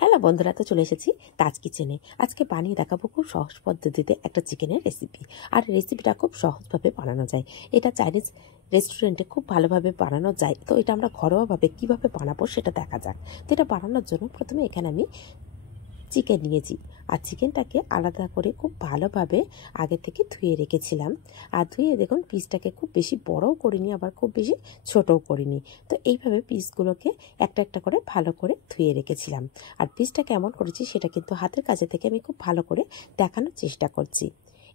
Hello বন্ধুরা, তো চলে এসেছি তাজ কিচেনে। আজকে বানিয়ে দেখাবো খুব সহজ পদ্ধতিতে একটা চিকেনের রেসিপি। আর রেসিপিটা খুব সহজভাবে বানানো যায়। এটা চাইনিজ রেস্টুরেন্টে খুব ভালোভাবে বানানো যায়। তো এটা আমরা ঘরোয়াভাবে কিভাবে বানাবো সেটা দেখা যাক। তো এটা বানানোর জন্য প্রথমে এখানে আমি চিকেন নিয়েছি। আর চিকেনটাকে আলাদা করে খুব ভালোভাবে আগে থেকে ধুয়ে রেখেছিলাম। আর ধুয়ে দেখুন পিসটাকে খুব বেশি বড়ও করিনি, আবার খুব বেশি ছোটও করিনি। তো এইভাবে পিসগুলোকে একটা একটা করে ভালো করে ধুয়ে রেখেছিলাম। আর পিসটা কেমন করেছি সেটা কিন্তু হাতের কাছে থেকে আমি খুব ভালো করে দেখানোর চেষ্টা করছি।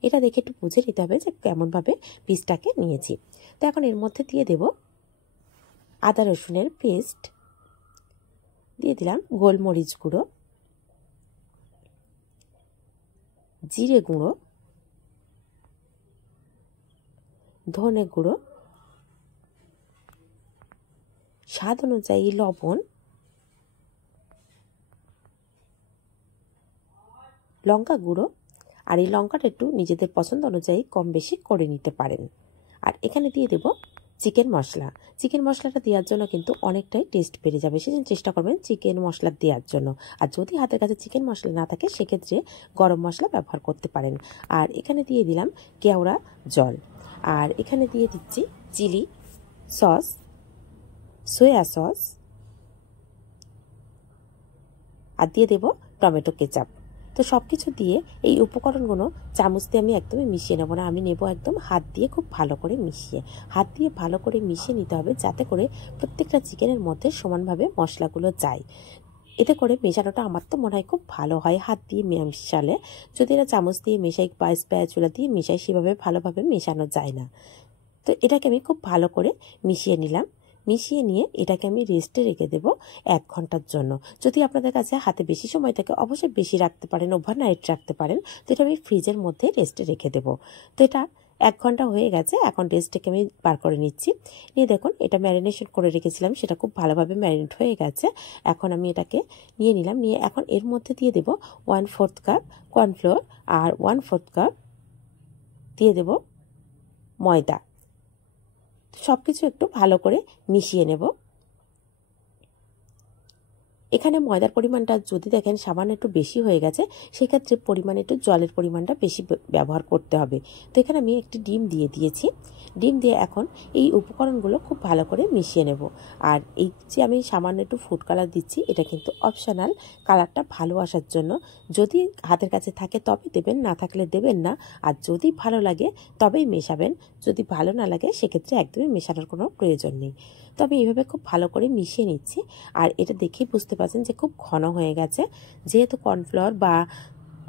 এটা দেখে একটু বুঝে নিতে হবে যে কেমনভাবে পিসটাকে নিয়েছি। তো এখন এর মধ্যে দিয়ে দেব আদা রসুনের পেস্ট, দিয়ে দিলাম গোলমরিচ গুঁড়ো, জিরে গুঁড়ো, ধনে গুঁড়ো, স্বাদ অনুযায়ী লবণ, লঙ্কা গুঁড়ো। আর এই লঙ্কাটা একটু নিজেদের পছন্দ অনুযায়ী কম বেশি করে নিতে পারেন। আর এখানে দিয়ে দেব চিকেন মশলা। চিকেন মশলাটা দেওয়ার জন্য কিন্তু অনেকটাই টেস্ট বেড়ে যাবে, সেজন্য চেষ্টা করবেন চিকেন মশলা দেওয়ার জন্য। আর যদি হাতের কাছে চিকেন মশলা না থাকে সেক্ষেত্রে গরম মশলা ব্যবহার করতে পারেন। আর এখানে দিয়ে দিলাম কেওড়া জল। আর এখানে দিয়ে দিচ্ছি চিলি সস, সয়া সস, আর দিয়ে দেব টমেটো কেচাপ। তো সব কিছু দিয়ে এই উপকরণগুলো চামচ দিয়ে আমি একদমই মিশিয়ে নেব না, আমি নেব একদম হাত দিয়ে খুব ভালো করে মিশিয়ে। হাত দিয়ে ভালো করে মিশিয়ে নিতে হবে যাতে করে প্রত্যেকটা চিকেনের মধ্যে সমানভাবে মশলাগুলো যায়। এতে করে মেশানোটা আমার তো মনে হয় খুব ভালো হয় হাত দিয়ে মেশালে। যদি এটা চামচ দিয়ে মেশাই বা স্প্যাচুলা দিয়ে মেশাই সেভাবে ভালোভাবে মেশানো যায় না। তো এটাকে আমি খুব ভালো করে মিশিয়ে নিলাম। মিশিয়ে নিয়ে এটাকে আমি রেস্টে রেখে দেব 1 ঘন্টার জন্য। যদি আপনাদের কাছে হাতে বেশি সময় থাকে অবশ্যই বেশি রাখতে পারেন, ওভারনাইট রাখতে পারেন। তো এটা আমি ফ্রিজের মধ্যে রেস্টে রেখে দেব। তো এটা 1 ঘন্টা হয়ে গেছে, এখন রেস্টটাকে আমি বার করে নিচ্ছি। নিয়ে দেখুন এটা ম্যারিনেশন করে রেখেছিলাম, সেটা খুব ভালোভাবে ম্যারিনেট হয়ে গেছে। এখন আমি এটাকে নিয়ে নিলাম, নিয়ে এখন এর মধ্যে দিয়ে দেব 1/4 কাপ কর্নফ্লোর আর 1/4 কাপ দিয়ে দেব ময়দা। সব কিছু একটু ভালো করে মিশিয়ে নেব। এখানে ময়দার পরিমাণটা যদি দেখেন সামান্য একটু বেশি হয়ে গেছে সেক্ষেত্রে পরিমাণে একটু জলের পরিমাণটা বেশি ব্যবহার করতে হবে। তো এখানে আমি একটি ডিম দিয়ে দিয়েছি। ডিম দিয়ে এখন এই উপকরণগুলো খুব ভালো করে মিশিয়ে নেব। আর এই যে আমি সামান্য একটু ফুড কালার দিচ্ছি এটা কিন্তু অপশনাল, কালারটা ভালো আসার জন্য। যদি হাতের কাছে থাকে তবে দেবেন, না থাকলে দেবেন না। আর যদি ভালো লাগে তবেই মেশাবেন, যদি ভালো না লাগে সেক্ষেত্রে একদমই মেশানোর কোনো প্রয়োজন নেই। তো আমি এইভাবে খুব ভালো করে মিশিয়ে নিচ্ছি। আর এটা দেখেই বুঝতে পারছেন যে খুব ঘন হয়ে গেছে। যেহেতু কর্নফ্লাওয়ার বা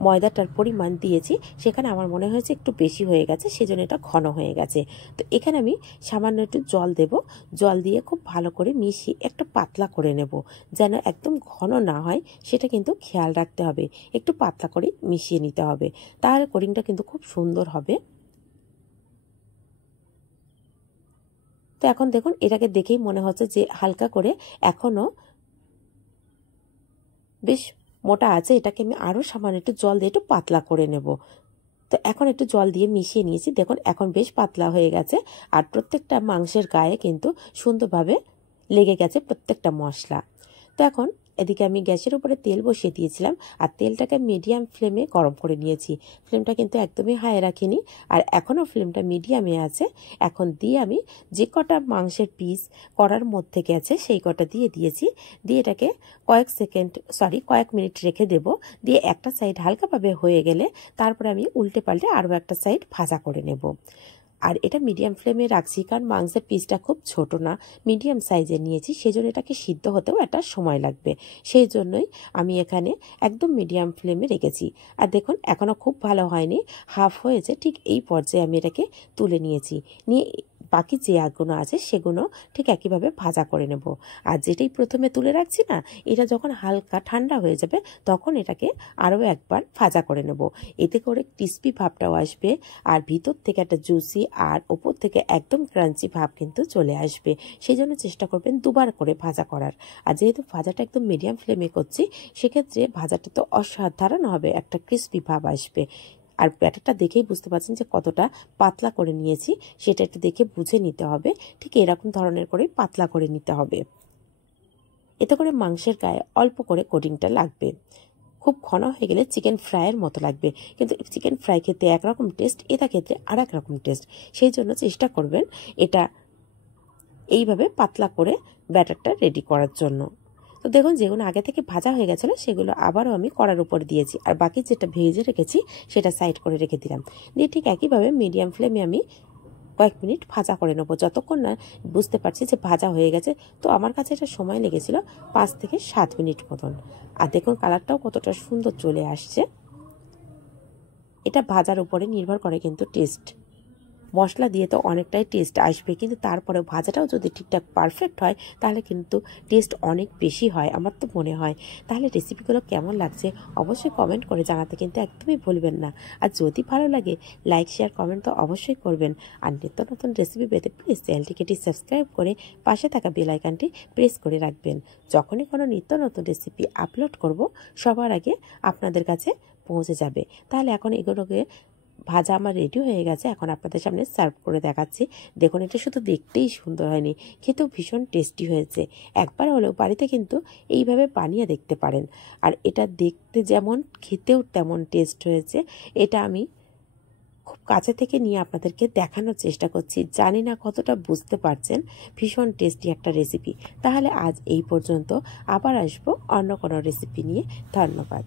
ময়দাটার পরিমাণ দিয়েছি সেখানে আমার মনে হয়েছে একটু বেশি হয়ে গেছে, সেজন্য এটা ঘন হয়ে গেছে। তো এখানে আমি সামান্য একটু জল দেব। জল দিয়ে খুব ভালো করে মিশিয়ে একটু পাতলা করে নেব, যেন একদম ঘন না হয় সেটা কিন্তু খেয়াল রাখতে হবে। একটু পাতলা করে মিশিয়ে নিতে হবে, তাহলে কোটিংটা কিন্তু খুব সুন্দর হবে। তো এখন দেখুন এটাকে দেখেই মনে হচ্ছে যে হালকা করে এখনও বেশ মোটা আছে। এটাকে আমি আরও সামান্য একটু জল দিয়ে একটু পাতলা করে নেব। তো এখন একটু জল দিয়ে মিশিয়ে নিয়েছি, দেখুন এখন বেশ পাতলা হয়ে গেছে। আর প্রত্যেকটা মাংসের গায়ে কিন্তু সুন্দরভাবে লেগে গেছে প্রত্যেকটা মশলা। তো এখন এদিকে আমি গ্যাসের উপরে তেল বসিয়ে দিয়েছিলাম আর তেলটাকে মিডিয়াম ফ্লেমে গরম করে নিয়েছি। ফ্লেমটা কিন্তু একদমই হাই রাখিনি, আর এখনও ফ্লেমটা মিডিয়ামে আছে। এখন দিয়ে আমি যে কটা মাংসের পিস কড়ার মধ্যে গেছে সেই কটা দিয়ে দিয়েছি। দিয়ে এটাকে কয়েক মিনিট রেখে দেব। দিয়ে একটা সাইড হালকাভাবে হয়ে গেলে তারপরে আমি উল্টে পাল্টে আরও একটা সাইড ভাজা করে নেব। আর এটা মিডিয়াম ফ্লেমে রাখছি কারণ মাংসের পিসটা খুব ছোট না, মিডিয়াম সাইজের নিয়েছি, সেজন্য এটাকে সিদ্ধ হতেও একটা সময় লাগবে। সেই জন্যই আমি এখানে একদম মিডিয়াম ফ্লেমে রেখেছি। আর দেখুন এখনও খুব ভালো হয়নি, হাফ হয়েছে। ঠিক এই পর্যায়ে আমি এটাকে তুলে নিয়েছি। নিয়ে বাকি যে আগগুলো আছে সেগুলো ঠিক একইভাবে ভাজা করে নেব। আর যেটাই প্রথমে তুলে রাখছি না, এটা যখন হালকা ঠান্ডা হয়ে যাবে তখন এটাকে আরও একবার ভাজা করে নেব। এতে করে ক্রিস্পি ভাবটাও আসবে, আর ভিতর থেকে একটা জুসি আর ওপর থেকে একদম ক্রাঞ্চি ভাব কিন্তু চলে আসবে। সেই জন্য চেষ্টা করবেন দুবার করে ভাজা করার। আর যেহেতু ভাজাটা একদম মিডিয়াম ফ্লেমে করছি সেক্ষেত্রে ভাজাটা তো অসাধারণ হবে, একটা ক্রিস্পি ভাব আসবে। আর ব্যাটারটা দেখেই বুঝতে পারছেন যে কতটা পাতলা করে নিয়েছি, সেটা একটু দেখে বুঝে নিতে হবে। ঠিক এরকম ধরনের করে পাতলা করে নিতে হবে। এতে করে মাংসের গায়ে অল্প করে কোটিংটা লাগবে। খুব ঘন হয়ে গেলে চিকেন ফ্রাইয়ের মতো লাগবে, কিন্তু চিকেন ফ্রাই খেতে একরকম টেস্ট, এটা খেতে আর এক রকম টেস্ট। সেই জন্য চেষ্টা করবেন এটা এইভাবে পাতলা করে ব্যাটারটা রেডি করার জন্য। তো দেখুন যেগুলো আগে থেকে ভাজা হয়ে গেছিলো সেগুলো আবারও আমি কড়ার উপর দিয়েছি, আর বাকি যেটা ভেজে রেখেছি সেটা সাইড করে রেখে দিলাম। দিয়ে ঠিক একইভাবে মিডিয়াম ফ্লেমে আমি কয়েক মিনিট ভাজা করে নেবো, যতক্ষণ না বুঝতে পারছি যে ভাজা হয়ে গেছে। তো আমার কাছে এটা সময় লেগেছিল 5 থেকে 7 মিনিট মতন। আর দেখুন কালারটাও কতটা সুন্দর চলে আসছে। এটা ভাজার উপরে নির্ভর করে কিন্তু টেস্ট। মশলা দিয়ে তো অনেকটাই টেস্ট আসবে, কিন্তু তারপরে ভাজাটাও যদি ঠিকঠাক পারফেক্ট হয় তাহলে কিন্তু টেস্ট অনেক বেশি হয়, আমার তো মনে হয়। তাহলে রেসিপিগুলো কেমন লাগছে অবশ্যই কমেন্ট করে জানাতে কিন্তু একদমই ভুলবেন না। আর যদি ভালো লাগে লাইক শেয়ার কমেন্ট তো অবশ্যই করবেন। আর নিত্য নতুন রেসিপি পেতে প্লিজ চ্যানেলটিকে সাবস্ক্রাইব করে পাশে থাকা বেল আইকনটি প্রেস করে রাখবেন। যখনই কোনো নিত্য নতুন রেসিপি আপলোড করব সবার আগে আপনাদের কাছে পৌঁছে যাবে। তাহলে এখন এগুলোকে ভাজা আমার রেডি হয়ে গেছে, এখন আপনাদের সামনে সার্ভ করে দেখাচ্ছি। দেখুন এটা শুধু দেখতেই সুন্দর হয়নি, খেতেও ভীষণ টেস্টি হয়েছে। একবার হলেও বাড়িতে কিন্তু এইভাবে বানিয়ে দেখতে পারেন। আর এটা দেখতে যেমন খেতেও তেমন টেস্ট হয়েছে। এটা আমি খুব কাছে থেকে নিয়ে আপনাদেরকে দেখানোর চেষ্টা করছি, জানি না কতটা বুঝতে পারছেন। ভীষণ টেস্টি একটা রেসিপি। তাহলে আজ এই পর্যন্ত, আবার আসবো অন্য কোনো রেসিপি নিয়ে। ধন্যবাদ।